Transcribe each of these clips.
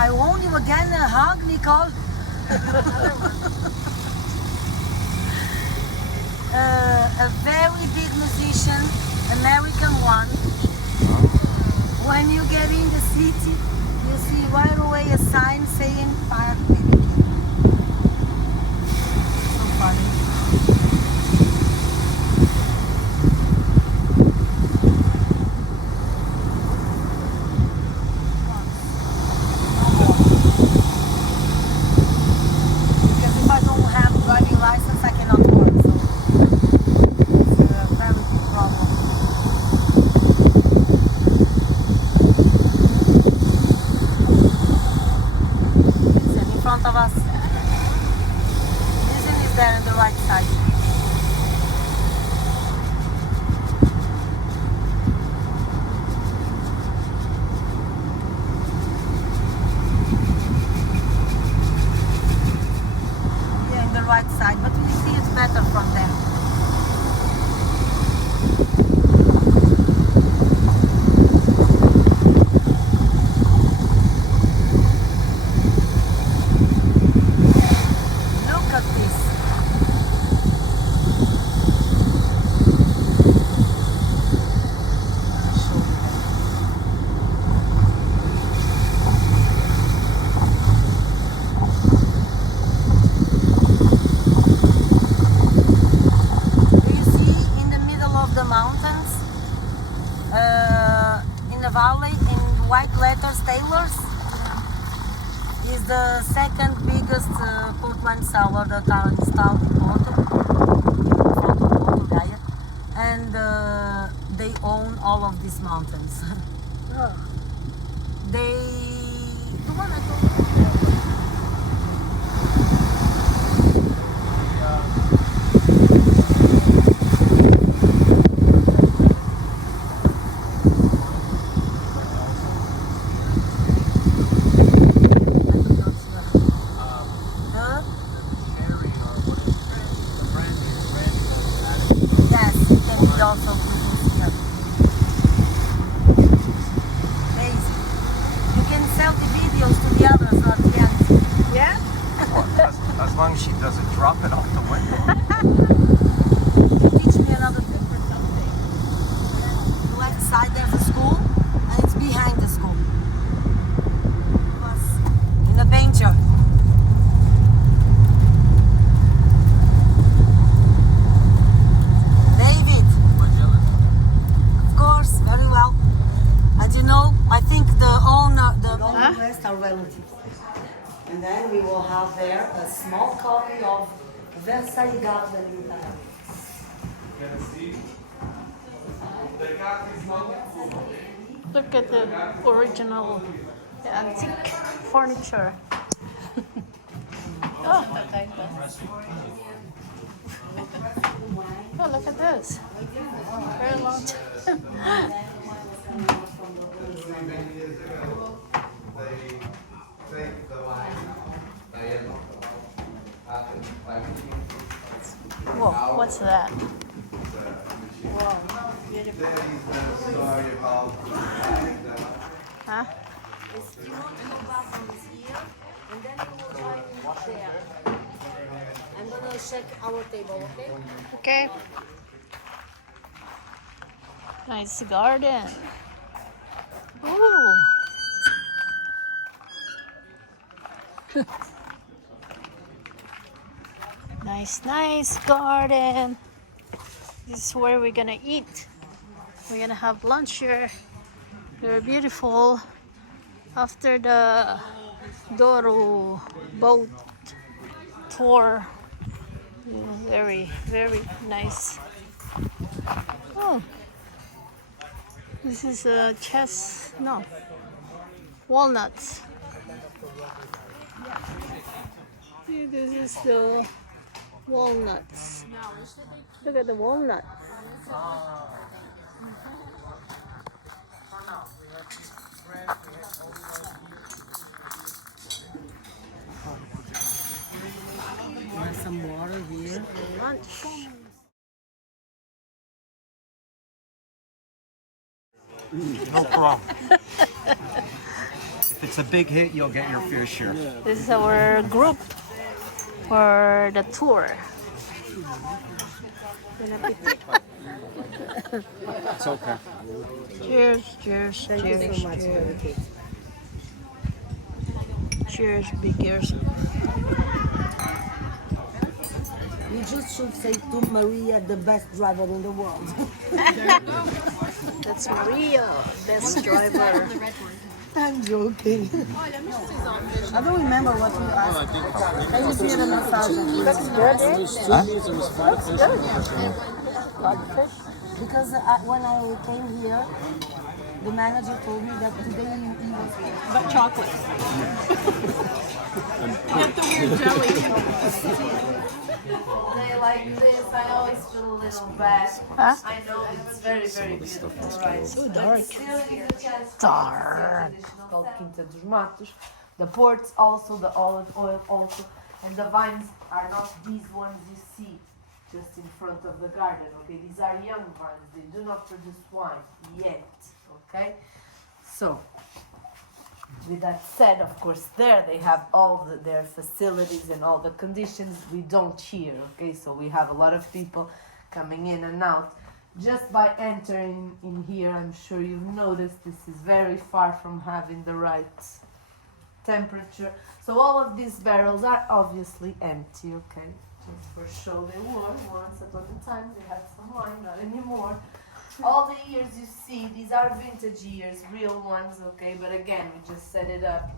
I owe you again a hug, Nicole. A very big musician, American one. When you get in the city, you see right away a sign saying Park BBQ. So funny. Because if I don't have a driving license, I cannot work. So it's a very big problem. Listen, in front of us. Listen is there on the right side. Yeah, on the right side, but we see it better from there. Look at this. Do you see in the middle of the mountains, in the valley, in white letters, Taylor's? Is the second biggest Portland seller that are installed in Portugal, in front of Portugal, and they own all of these mountains. They, the one I told you. Huh? Yes, it can be also produced here. Amazing. You can sell the videos to the others, not the young. Yeah? Well, as long as she doesn't drop it off the window. You teach me another thing. The left side there's a school, and it's behind the school. Plus, in a bencher. David, of course, very well. And you know, I think the owner, the rest are relatives. And then we will have there a small copy of Versailles Garden in Paris. Look at the original, the antique furniture. Oh, oh, look at this. Very long time. Whoa, what's that? Huh? It's you want to go bathrooms here, and then you will join there. I'm gonna check our table, okay? Okay. Nice garden. Ooh. Nice garden. This is where we're gonna eat. We're gonna have lunch here. Very beautiful. After the Douro boat tour. Very nice. Oh, this is walnuts. See, this is the walnuts. Look at the walnuts. There's some water here. Lunch. No problem. If it's a big hit, you'll get your fair share. This is our group for the tour. It's okay. Cheers, cheers, Thank you cheers, so much for cheers. the kids. Cheers, big ears. You just should say to Maria, the best driver in the world. That's Maria, best driver. I'm joking. I don't remember what you asked. Can you see the massage? That's good, eh? Because when I came here, the manager told me that today he was here. But chocolate. Get the weird jelly. They like this, I always feel a little bad. Huh? I know it's very, very beautiful, right? So dark. Still is a chance for Dark. traditional called Quinta dos Matos. The ports also, the olive oil also, and the vines are not these ones you see just in front of the garden, okay? These are young vines, they do not produce wine yet, okay? So, with that said, of course, there they have all their facilities and all the conditions we don't here, okay? So we have a lot of people coming in and out. Just by entering in here, I'm sure you've noticed this is very far from having the right temperature. So all of these barrels are obviously empty, okay? Just for show they were, once upon a time they had some wine, not anymore. All the years you see, these are vintage years, real ones, okay? But again, we just set it up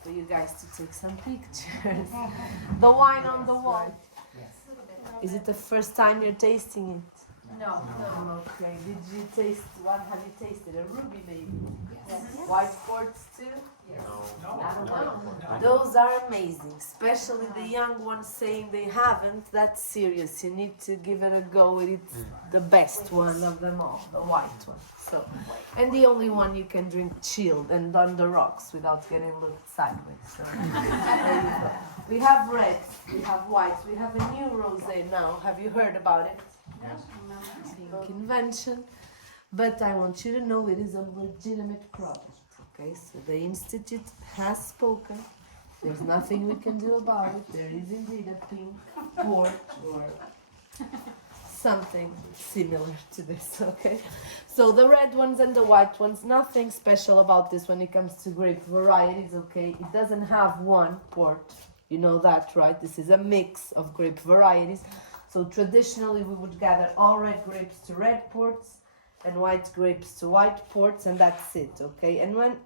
for you guys to take some pictures. The wine on the wall. Is it the first time you're tasting it? No. Okay. Did you taste, what have you tasted? A ruby maybe? White ports too? No. Those are amazing, especially the young ones saying they haven't. That's serious. You need to give it a go. It's the best one of them all, the white one. So, and the only one you can drink chilled and on the rocks without getting looked sideways. So, there you go. We have reds, we have whites, we have a new rosé now. Have you heard about it? Pink invention. But I want you to know it is a legitimate product. Okay, so the Institute has spoken. There's nothing we can do about it. There is indeed a pink port or something similar to this, okay? So the red ones and the white ones, nothing special about this when it comes to grape varieties, okay? It doesn't have one port, you know that, right? This is a mix of grape varieties. So traditionally we would gather all red grapes to red ports and white grapes to white ports, and that's it, okay? And when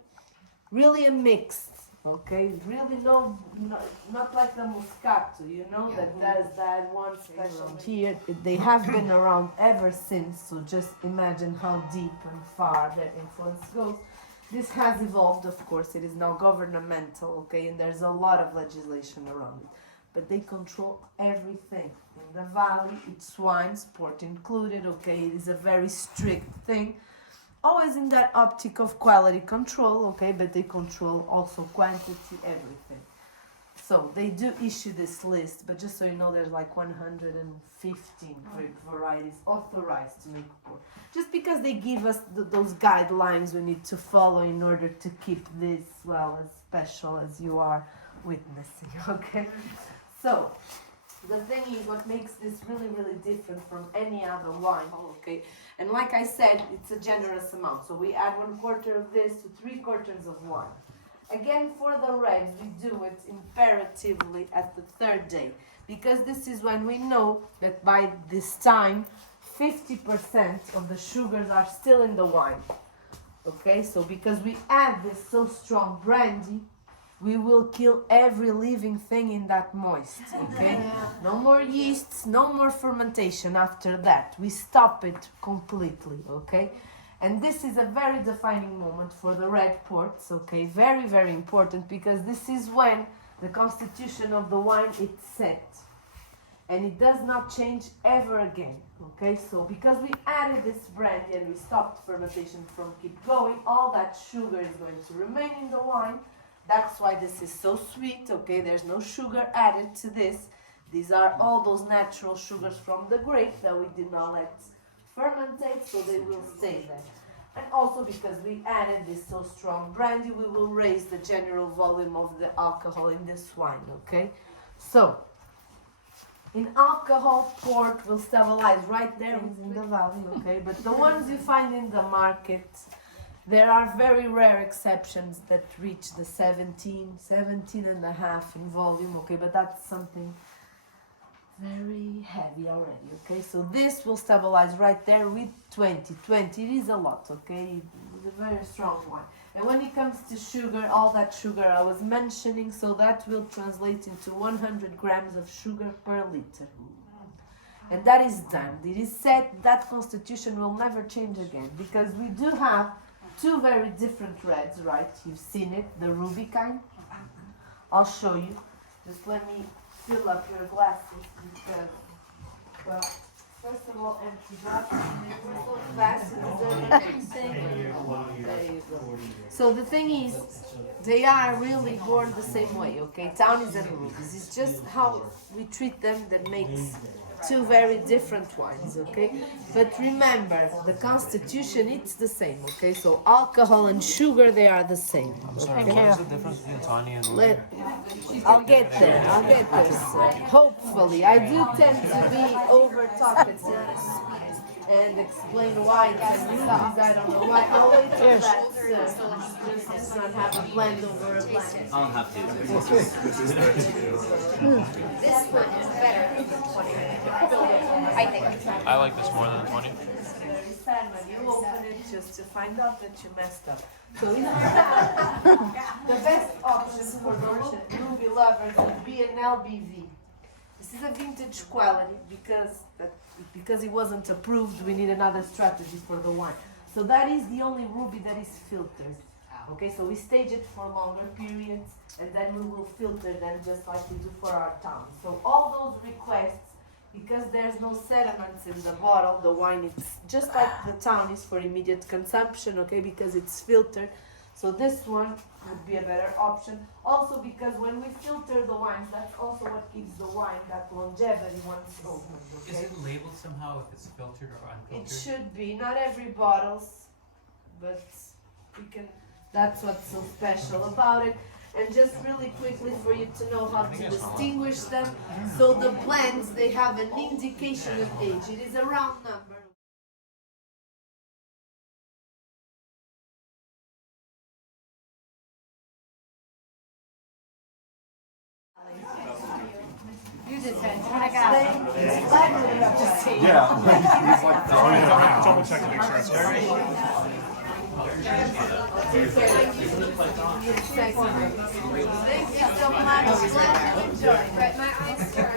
really a mixed, okay, really not like the Moscato, you know, that does that one special here. They have been around ever since, so just imagine how deep and far their influence goes. This has evolved, of course, it is now governmental, okay, and there's a lot of legislation around it. But they control everything. In the valley, it's wine, sport included, okay, it is a very strict thing. Always in that optic of quality control, okay, but they control also quantity, everything. So they do issue this list, but just so you know, there's like 115 grape varieties authorized to make port. Just because they give us those guidelines we need to follow in order to keep this, well, as special as you are witnessing, okay? So, the thing is, what makes this really, really different from any other wine, okay? And like I said, it's a generous amount. So we add 1/4 of this to 3/4 of wine. Again, for the reds, we do it imperatively at the 3rd day. Because this is when we know that by this time, 50% of the sugars are still in the wine. Okay, so because we add this so strong brandy, we will kill every living thing in that moist, okay? No more yeasts, no more fermentation after that. We stop it completely, okay? And this is a very defining moment for the red ports, okay? Very, very important, because this is when the constitution of the wine is set. And it does not change ever again, okay? So because we added this brandy and we stopped fermentation from keep going, all that sugar is going to remain in the wine. That's why this is so sweet, okay? There's no sugar added to this. These are all those natural sugars from the grape that we did not let fermentate, so they will stay there. And also because we added this so strong brandy, we will raise the general volume of the alcohol in this wine, okay? So, in alcohol, port will stabilize right there in the valley, okay? But the ones you find in the market, there are very rare exceptions that reach the 17 and a half in volume, okay? But that's something very heavy already, okay? So this will stabilize right there with 20. 20, it is a lot, okay? It's a very strong one. And when it comes to sugar, all that sugar I was mentioning, so that will translate into 100 grams of sugar per liter. And that is done. It is set, that constitution will never change again, because we do have two very different reds, right? You've seen it, the ruby kind. I'll show you. Just let me fill up your glasses because, well, first of all, empty glasses. So fast. There you go. So the thing is, they are really born the same way, okay? Townies and rubies. It's just how we treat them that makes two very different wines, okay? But remember, the constitution, it's the same, okay? So alcohol and sugar, they are the same. Sorry, what is the difference between tawny and ruby? I'll get there, sir. Hopefully. I do tend to be over talkative and explain wines and rubies, I don't know why. I'll wait for that, sir. Just not have a blend over a blend. I'll have to. This one is better than the 20. I think. I like this more than the 20. It's very sad when you open it just to find out that you messed up. So if you have the best option for the ruby lovers would be an LBV. This is a vintage quality because it wasn't approved, we need another strategy for the wine. So that is the only ruby that is filtered. Okay, so we stage it for longer periods and then we will filter them just like we do for our town. So all those requests, because there's no sediments in the bottle, the wine is just like the town is for immediate consumption, okay, because it's filtered. So this one would be a better option. Also because when we filter the wines, that's also what gives the wine that longevity once opened, okay? Is it labeled somehow if it's filtered or unfiltered? It should be, not every bottles, but we can, that's what's so special about it. And just really quickly for you to know how to distinguish them. So the blends, they have an indication of age. It is a round number. You did fantastic. When I got out. It's lovely to see. Yeah, he's like throwing it around. Double check to make sure it's right. Thank you so much. Glad you enjoyed. But my eyes are